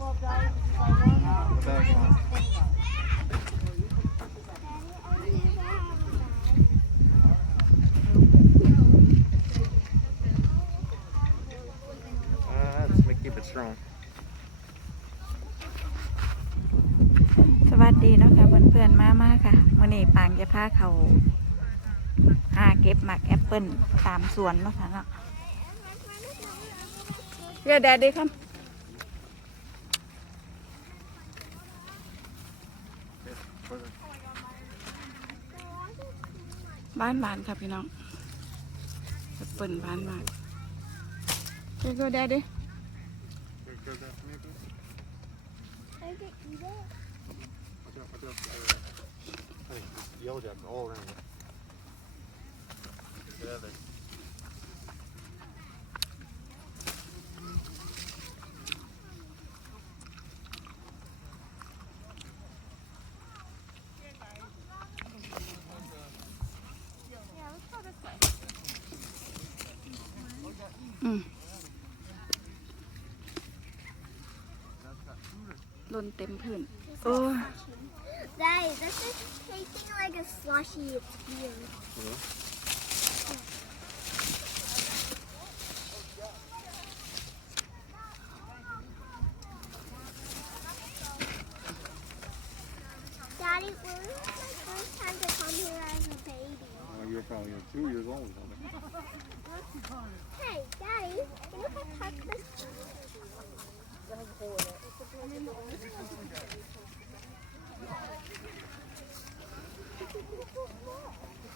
สวัสดีเนาะค่ะเพื่อนๆมามาค่ะมื่อนี้ปางจะพาเขาหาเก็บหมากแอปเปิลตามสวนเนาะค่ะเนาะเรียกแดดดีครับ บ้านบานค่ะพี่น้องเปิดบ้านบานเรียกแดดดี Yelled at all around. Yeah, they อื นเต็มพื้นโอ้ย Daddy, this is tasting like a slushy. It's weird.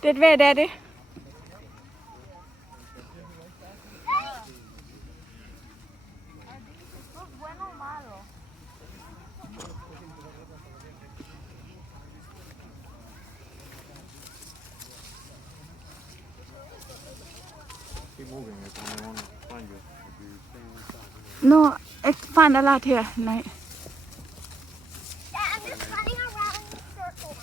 เด็ดเวแดดดิ Keep moving. It's only one find you. If you stay on top. โนเอ็กฟันอะไรเถอะไหน Yeah, I'm just running around in circles.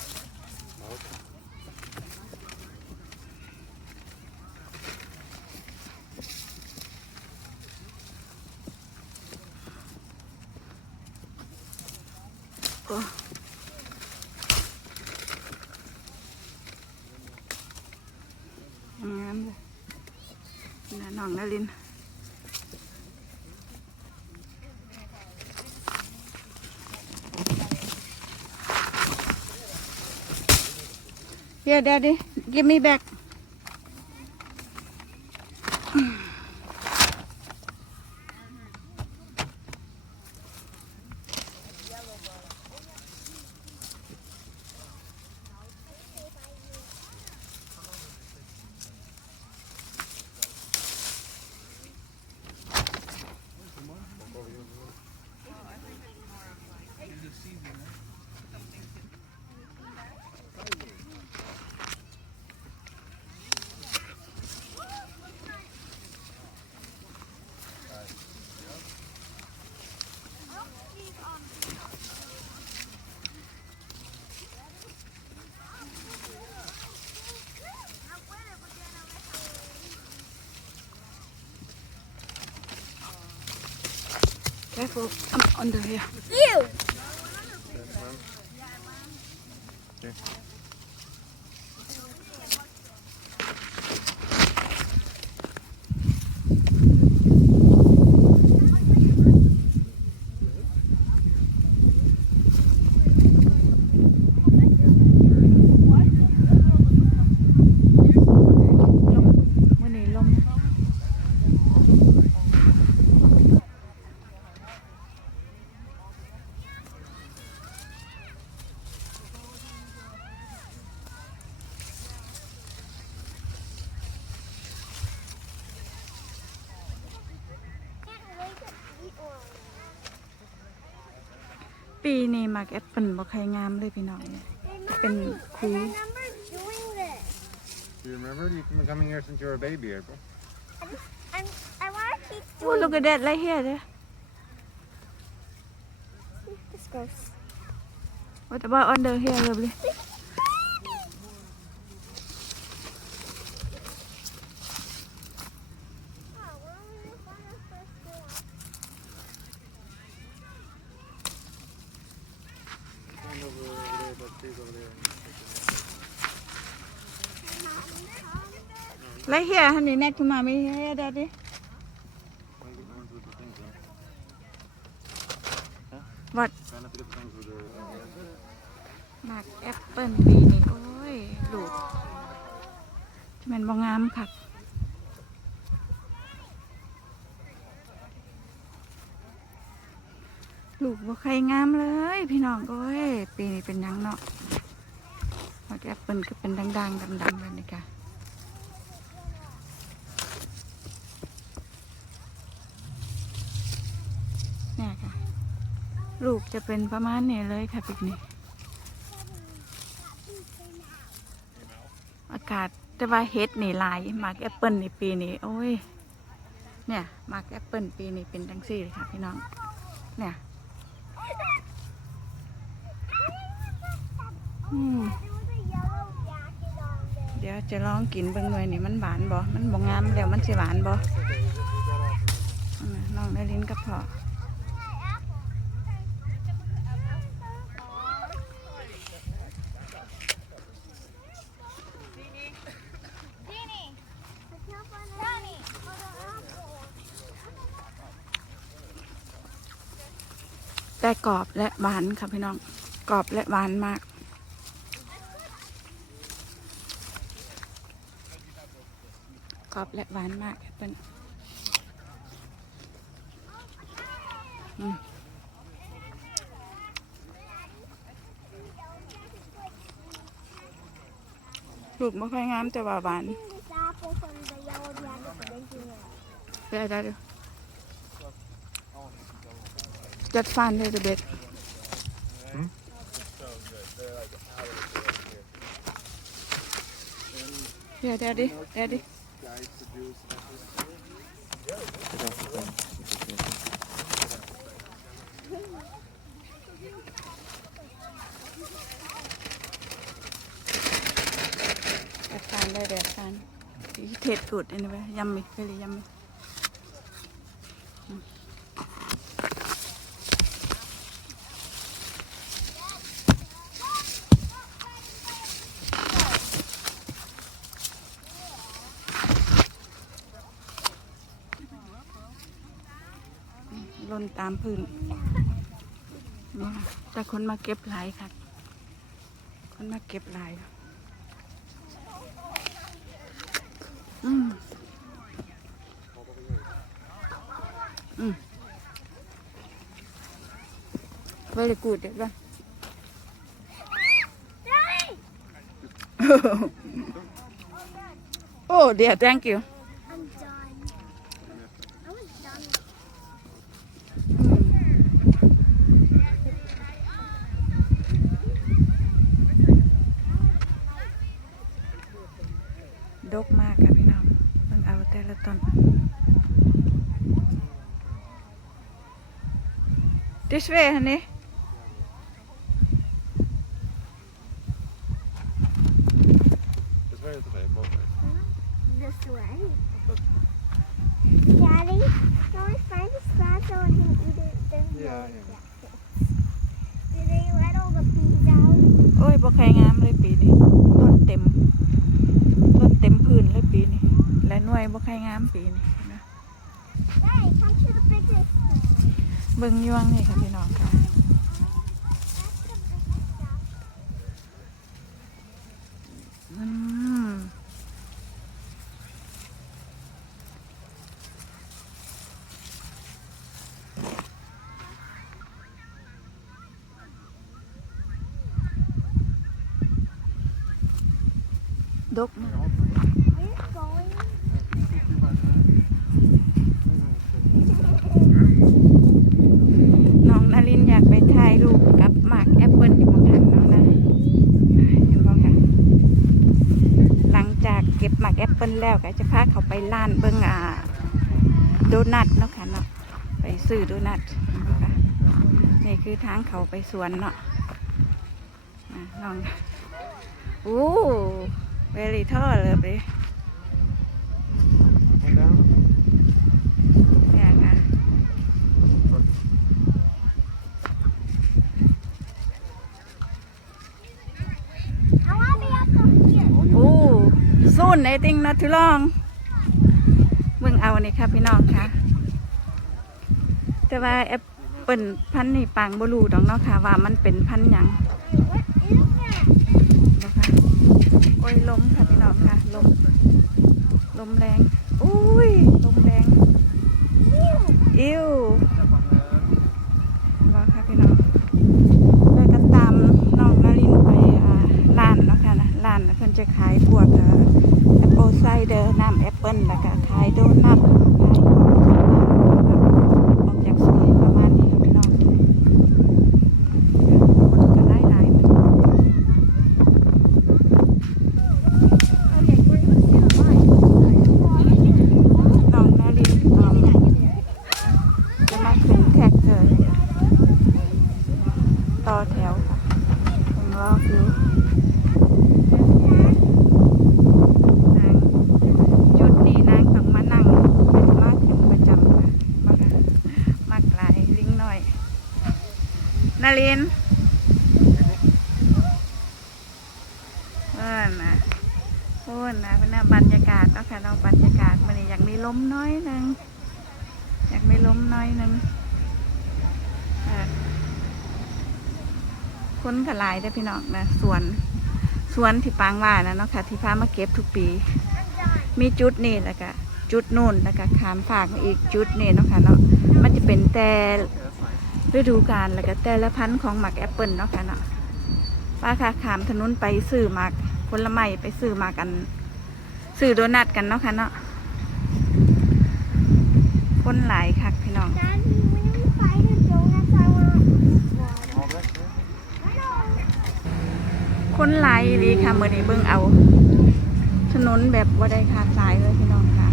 Okay. งามเลย น่ะน้องนารินเฮีย daddy give me back careful I'm under here You! ปีนี้หมากแอปเปิลบ่ใครงามเลยพี่น้องจะเป็นคุย I remember doing this. Do you remember? You've been coming here since you were a baby, April. I'm, I want to keep Oh, doing look at that right here. There. this. Goes. What about under here, lovely? Right here, honey, next to mommy. Here, daddy. Why get ones with the things on? What? Try not to get the things with the. หมากแอปเปิลปีนี้โอ้ยลูกแมันบ่งามค่ะลูกบ่ใครงามเลย พี่น้องโอ้ยปีนี้เป็นหยังเนาะหมากแอปเปิลก็เป็นดังๆดำๆเลยนี่ค่ะเนี่ยค่ะ ลูกจะเป็นประมาณนี้เลยค่ะปีนี้อากาศแต่ว่าเฮ็ดนี่ลายมากแอปเปิลในปีนี้โอ้ย เนี่ยมากแอปเปิลปีนี้เป็นจังซี่เลยค่ะพี่น้อง เนี่ยเดี๋ยวจะลองกินเบิ่งหน่อยนี่มันหวานบ่ มันบ่งามแล้วมันสิหวานบ่เอามาน้องได้ลิ้นกับพ่อ แต่กรอบและหวานค่ะพี่น้องกรอบและหวานมากกรอบและหวานมากแอปเปิ้ลอืมลูกไม่ค่อยงามแต่ว่าหวาน This apple from the yellow jacket drinking it. เดี๋ยวเดี๋ ยวเดี๋ยวจัดฟันเลยเด็ด Hmm? เดี๋ยวเดี๋ยวดิเดี๋ยวดิ Take off the thing. จัดฟันได้เดี๋ยวฟันเทสกูดอันนี้ไปยำมิไปเลยยำมิล่นตามพื้นนี่ค่ะแต่คนมาเก็บหลายค่ะ คนมาเก็บหลายอืมอืม very good เด็ดป่ะโอ้เดี๋ยว thank you I'm done. I was done. ดกมากค่ะพี่น้องเพิ่งเอาแต่ละต้น this way honey It's very the way, both ways. This way. Daddy, can we find a spot so we can eat it? There's Yeah, no yeah. jackets. Did they let all the bees out? โอ้ยบ่ใครงามเลยปีนี้ต้นเต็มต้นเต็มพื้นเลยปีนี้และหน่วยบ่ใครงามปีนี้นะ Hey, come to the picnic. เบิ่งยวงนี่ค่ะพี่น้องค่ะ That's the picnic stuff. อืมดกมาก We're going. น้องนารินอยากไปถ่ายรูปกับหมากแอปเปิลอยู่บางหันเนาะนะเห็นบ่ค่ะ หลังจากเก็บหมาก แล้วก็จะพาเขาไปร้านเบิ้งอ่าโดนัทเนาะค่ะเนาะไปซื้อโดนัทนะคะนี่คือทางเขาไปสวนเนาะลองโอ้เวลีท่อเลยไป Come down. เนี่ยค่ะ I want to be up from here. โอ้ soon I think not too long นี่ค่ะพี่น้องค่ะ แต่ว่าแอปเปิลพันธุ์นี่ปังบ่รู้ดอกเนาะค่ะ ว่ามันเป็นพันธุ์หยัง What is that? บ่ค่ะโอ้ยลมค่ะพี่น้องค่ะลมลมแรง อุ้ยลมแรง อิ้วบ่ค่ะพี่น้องเลยก็ตามน้องนารินไปอ่าร้านเนาะค่ะนะร้านน่ะเพิ่นจะขายพวกแอปเปิลไซเดอร์น้ำแอปเปิลแล้วก็ขายโดนัทขายของต่างๆออกจากสวนประมาณนี้ค่ะพี่น้องคนก็หลายๆ Okay, we're gonna stand on mine. น้องนารินอ่าจะมาขึ้นแท็กเตอร์เนี่ยต่อแถวค่ะผมรอคิวนางจุดนี้นางต้องมานั่งเป็นมากถึงประจำค่ะมากมากหลายลิงหน่อย นารินเออนะพูดนะเป็นะบรรยากาศเนะค่ะเราบรรยากาศมันนี่อยากมีล้มน้อยนึงอยากมีล้มน้อยนึงเออคนขลายได้พี่น้องนะสวนสวนที่ปางว่านะเนาะค่ะ ที่พามาเก็บทุกปี มีจุดนี่แล้วก็จุดนู่นแล้วก็ขามฝากมาอีกจุดนี่เนาะค่ะเนาะมันจะเป็นแต่ ฤดูกาลแล้วก็แต่ละพันธุ์ของหมักแอปเปิลเนาะค่ะเนาะป้าค่ะขามถนนไปซื้อหมักผลไม้ไปซื้อมากันซื้อโดนัทกันเนาะค่ะเนาะคนหลายคักพี่น้องคนหลายลีค่ะเมื่อนี้เบิ่งเอา ถนนแบบว่าได้ขาดสายเลยพี่น้องค่ะ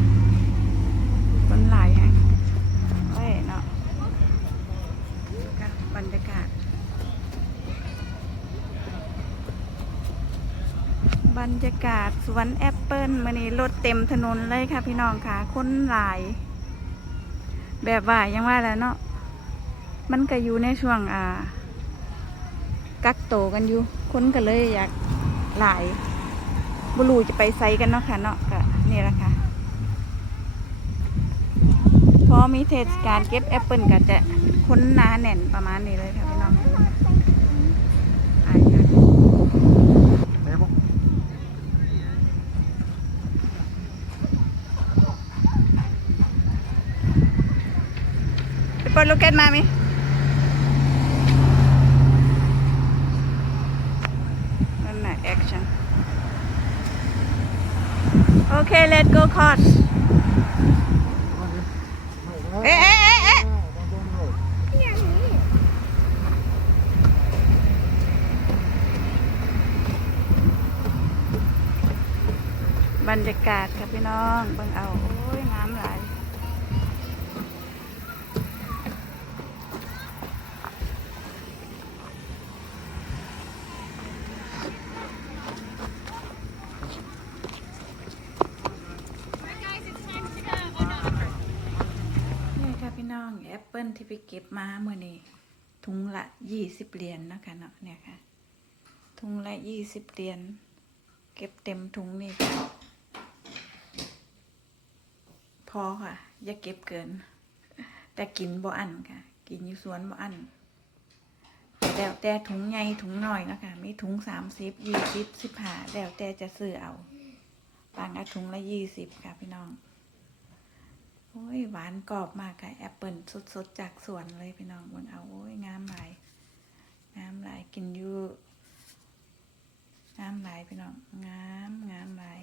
คนหลายแฮงเอ้ยเนาะกับบรรยากาศ บ รรยากาศสวนแอปเปิลมื่อนี้รถเต็มถนนเลยค่ะพี่น้องค่ะคนหลาย แบบว่ายังว่าแล้วเนาะมันก็อยู่ในช่วงอ่า กักโตวกันอยู่คนก็เลยอยากหลายบรูจะไปไซกันเนาะค่ะเนาะก็นี่แหละค่ะพอมีเทศกาลเก็บแอปเปิลก็จะคนหนาแน่นประมาณนี้เลยค่ะพี่น้องอายค่ะ Mabel? ไปเปิดลูกเก็ตมาไหมนั่นน่ะ action โอเค let's go court Come on, dude. No, no, เอ๊ะเอ๊ะ เอ๊ะเอ๊ะ no, don't go on the road. Here, here. บรรยากาศค่ะพี่น้องเบิ่งเอา ที่ไปเก็บมาเมื่อนี้ถุงละยี่สิบเหรียญนะคะเนาะเนี่ยค่ะ ถุงละยี่สิบเหรียญเก็บเต็มถุงนี่ค่ะพอค่ะ อย่าเก็บเกิน แต่กินบ่อันค่ะ กินอยู่สวนบ่อันแล้วแต่ถุงใหญ่ถุงน้อยนะคะมีถุงสามสิบยี่สิบสิบห้าแล้วแต่จะซื้อเอาบางอะถุงละยี่สิบค่ะพี่น้อง โอ้ยหวานกรอบมากค่ะแอปเปิลสดๆ จากสวนเลยพี่น้องบนเอาโอ้ยงามหลายงามหลายกินอยู่งามหลายพี่น้องงามงามหลาย